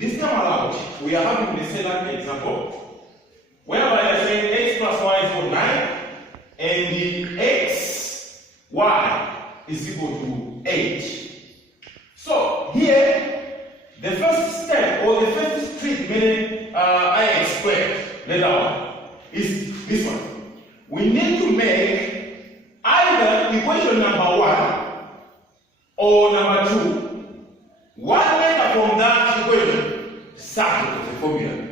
This time around, we are having the second example, whereby I say x plus y is equal to 9, and the x, y is equal to 8. So here, the first step or the first trick, meaning I explained later on, is this one. We need to make either equation number 1 or number 2. One letter from that equation subject of the formula.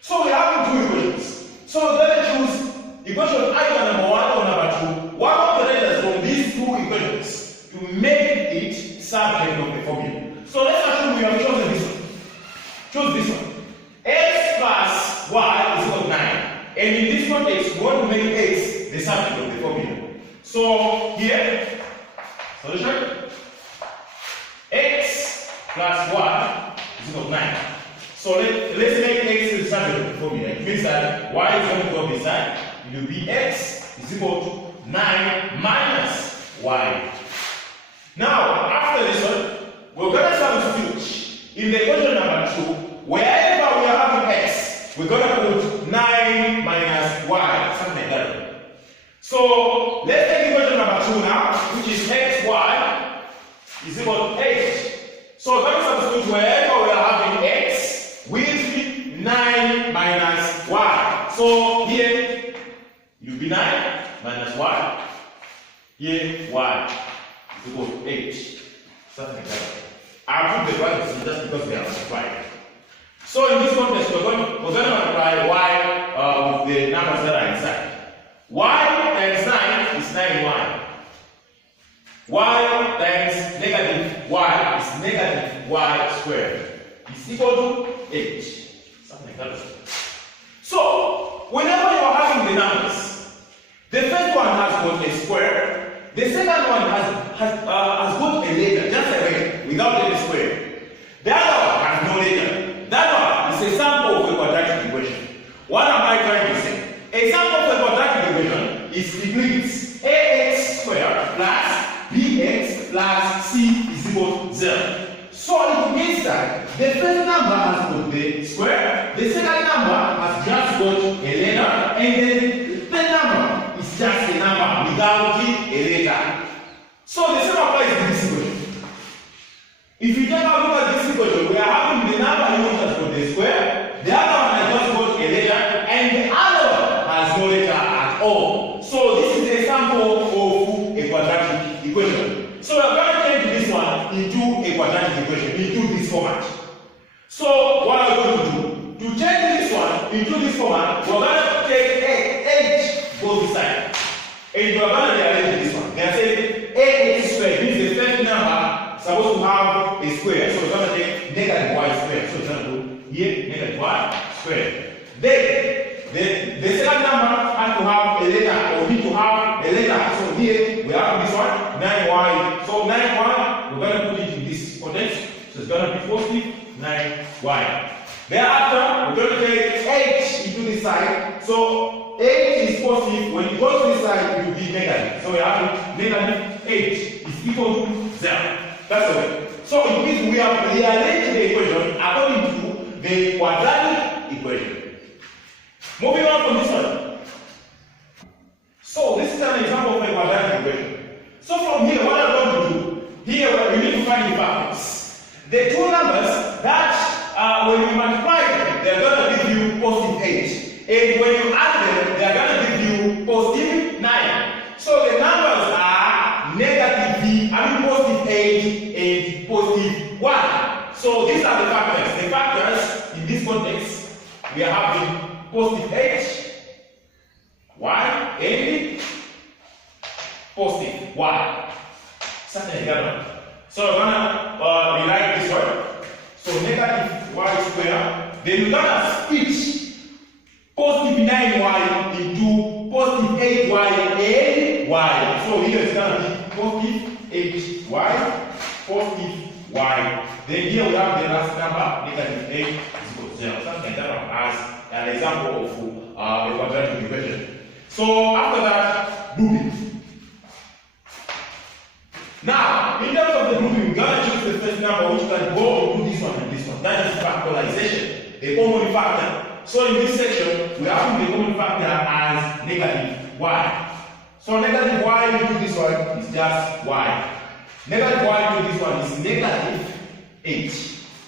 So we have two equations. So we're going to choose equation either number 1 or number 2. One of the letters from these two equations to make it subject of the formula. So let's assume we have chosen this one. Choose this one. X plus y is equal to 9. And in this context, we want to make x the subject of the formula. So here, solution, x plus y is equal to 9. So let's make x the subject of the formula. It means that y is going to go this side. It will be x is equal to 9 minus y. Now, after this one, we're going to substitute in the equation number 2, wherever we are having x, we're going to put 9 minus y, something like that. So let's take equation number 2 now, which is xy is equal to 8. So we're going to substitute wherever we are having x with 9 minus y. So here, it will be 9 minus y. Here, y is equal to 8. Something like that. I'll put the values just because they are multiplied. So in this context, we're going to multiply y with the numbers that are inside. Y times 9 is 9y. Y times negative y is negative y squared. Is equal to 8. Something like that. So, whenever you are having the numbers, the first one has got a square, the second one has got a letter, just a letter, without any square. The other one has no letter. That one is a sample of a quadratic equation. What am I trying to say? A sample of a quadratic equation is equals ax squared plus bx plus c is equal to 0. So it means that the first number has got the square, the second number has just got a letter, and the third number is just a number without a letter. So the same applies to this equation. If you take a look at this equation, we are having the number here has got the square, the other one has just got a letter, and the other one has no letter at all. So this is a sample of a quadratic equation. So we are going to change this one into a quadratic equation, into this format. So what are we going to do? To change this one into this format, we're going to take h, go this side. And we're going to rearrange this one. They are saying ax squared means the first number supposed to have a square. So we're going to take negative y squared. So we're going to do here negative y squared. Then the second number has to have a letter or need to have a letter. So here we have this one, 9y. So 9y, we're going to put it in this context. So it's going to be positive 9y. Thereafter, we're going to take h into this side. So h is positive. When it goes to this side, it will be negative. So we have negative h is equal to 0. That's the way. So it means we have rearranged the equation according to the quadratic equation. Moving on from this one. So this is an example of a quadratic equation. So from here, what I'm going to do, here we need to find the values. The two numbers that when you multiply them, they're going to give you positive 8. And when you add them, they're going to give you positive 9. So the numbers are negative positive 8 and positive 1. So these are the factors. The factors in this context, we are having positive h, y, and positive y. Something like that. So we're going to rewrite this one. So negative y squared. Then we're going to switch positive 9y into positive 8y and y. So here it's going to be positive 8y, positive y. Then here we have the last number, negative 8 is equal to 0. Something like that as an example of a quadratic equation. So after that, grouping. Now, in terms of the grouping, we're going to choose the first number which can go into this one and this one. That is 5. the common factor. So in this section, we have the common factor as negative y. So negative y into this one is just y. Negative y into this one is negative 8.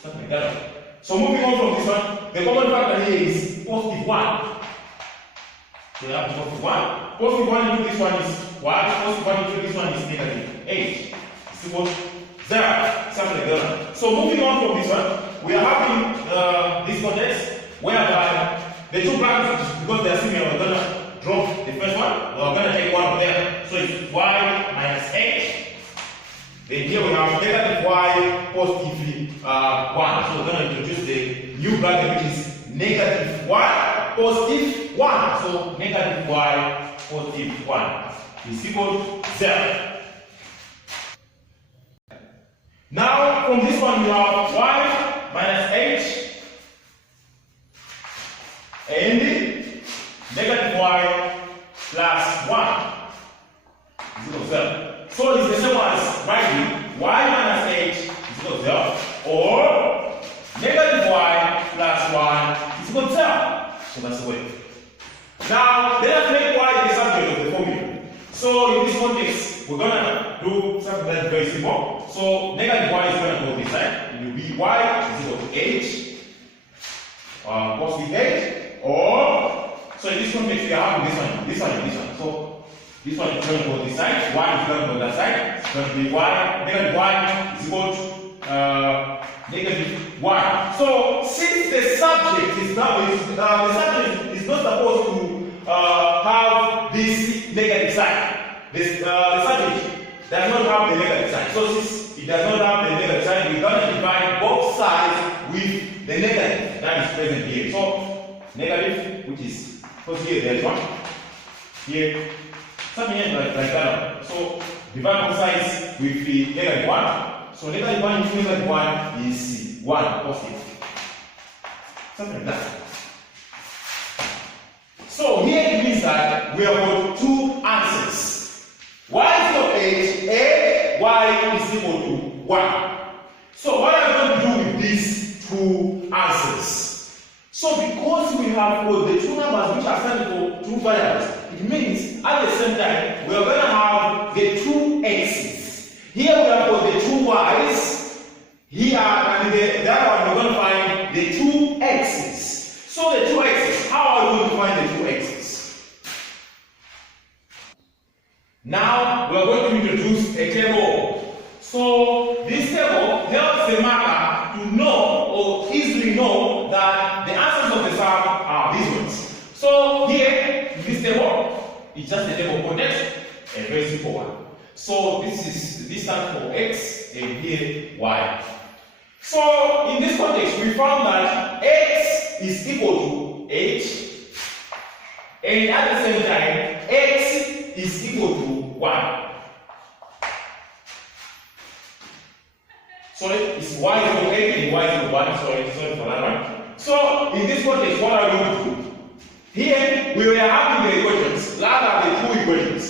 Something like that. So moving on from this one, the common factor here is positive 1. So we have positive 1. Positive 1 into this one is y. Positive 1 into this one is negative 8. It's equal to 0. Something like that. So moving on from this one, we are having this context whereby the two brackets, because they are similar, we're going to drop the first one. We're going to take one of them. So it's y minus 8. Then here we have negative y positively 1. So we're going to introduce the new bracket which is negative y positive 1. So negative y positive 1 is equal to 0. Now from this one we have y minus 8 and negative y plus 1 is equal to 0. So it's the same as writing y minus 8 is equal to 0 or negative y plus 1 is equal to 0. So that's the way. Now let us make y the subject of the formula. So in this context, we're going to do something that's very simple. So negative y is going to go this side. It will be y is equal to 8 positive 8. Or, so in this context, we are having this one, this one, and this one. So, this one is going to go this side, y is going to go that side. It's going to be y, negative y is equal to negative 1. So, since the subject is not, the subject is not supposed to have this negative sign. The subject does not have the negative sign. So, since it does not have the negative sign, we're going to divide both sides with the negative that is present here. So, negative, which is, because here there's one, here, something like that. So divide both sides with the negative 1. So negative 1 into negative 1 is 1 positive. Something like that. So here it means that we have got two answers. Y is equal to 8 and y is equal to 1. So what are we going to do with these two answers? So because we have got the two numbers which are standing for two variables, it means at the same time we are going to have the two x's. Here we have got the two y's. Here and the other one we're going to find the two x's. So the two x's, how are we going to find the two x's? Now we are going to introduce a table. So this table helps the marker to know or easily know that the answers of the sum are these ones. So here, in this table, it's just a table context, a very simple one. So this stands for x and here y. So in this context, we found that x is equal to 8 and at the same time, x is equal to 1. So it's y is equal to 8 and y is equal to 1. Sorry for that one. So in this context, what are we going to do? Here we were having the equations, rather the two equations.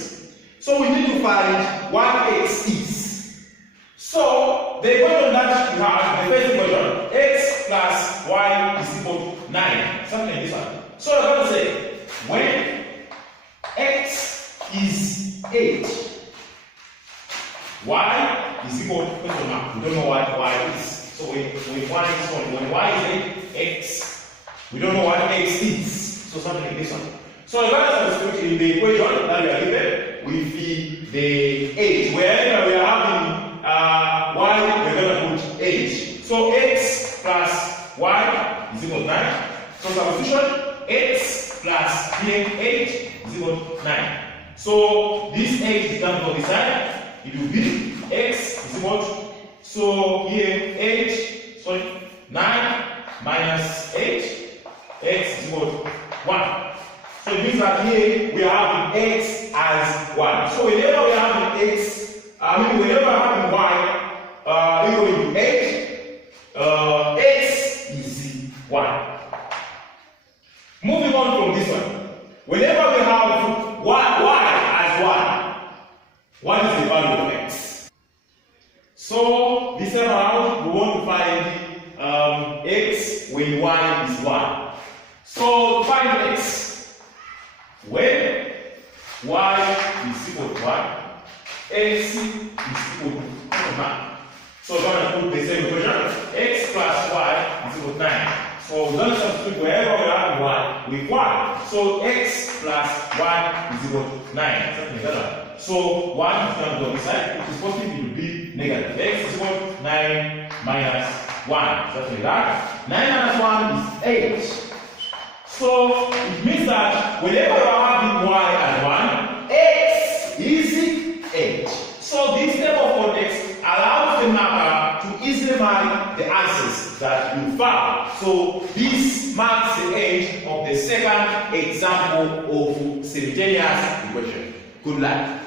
So we need to find what x is. So the equation that we have, the first equation, x plus y is equal to 9. Something like this one. So we're going to say when x is 8. Y is equal to question mark. We don't know what y is. So when y is equal, when y is 8, x. We don't know what x is. So something like this one. So we're going to substitute in the equation that we are given with the 8. Wherever we are having y, we're going to put 8. So x plus y is equal to 9. So substitution, x plus here 8 is equal to 9. So this 8 is going to go this side. It will be x is equal to, so here 9 minus 8, x is equal to 1. So it means that here we are having x as 1. So whenever we are having x, whenever we are having y equal to 8, x is 1. Moving on from this one, whenever we have y as 1, what is the value of x? So this time around, we want to find x when y is 1. So find x when y is equal to 1, x is equal to 1. So we're going to put the same equation, x plus y is equal to 9. So we're going to substitute wherever we have y with 1. So x plus y is equal to 9. Something like that. So 1 is going to go inside, which is positive, it will be negative. X is equal to 9 minus 1. Something like that. 9 minus 1 is 8. So it means that whenever you are having y as 1, x is 8. So this table of context allows the marker to easily mark the answers that you found. So this marks the end of the second example of simultaneous equation. Good luck.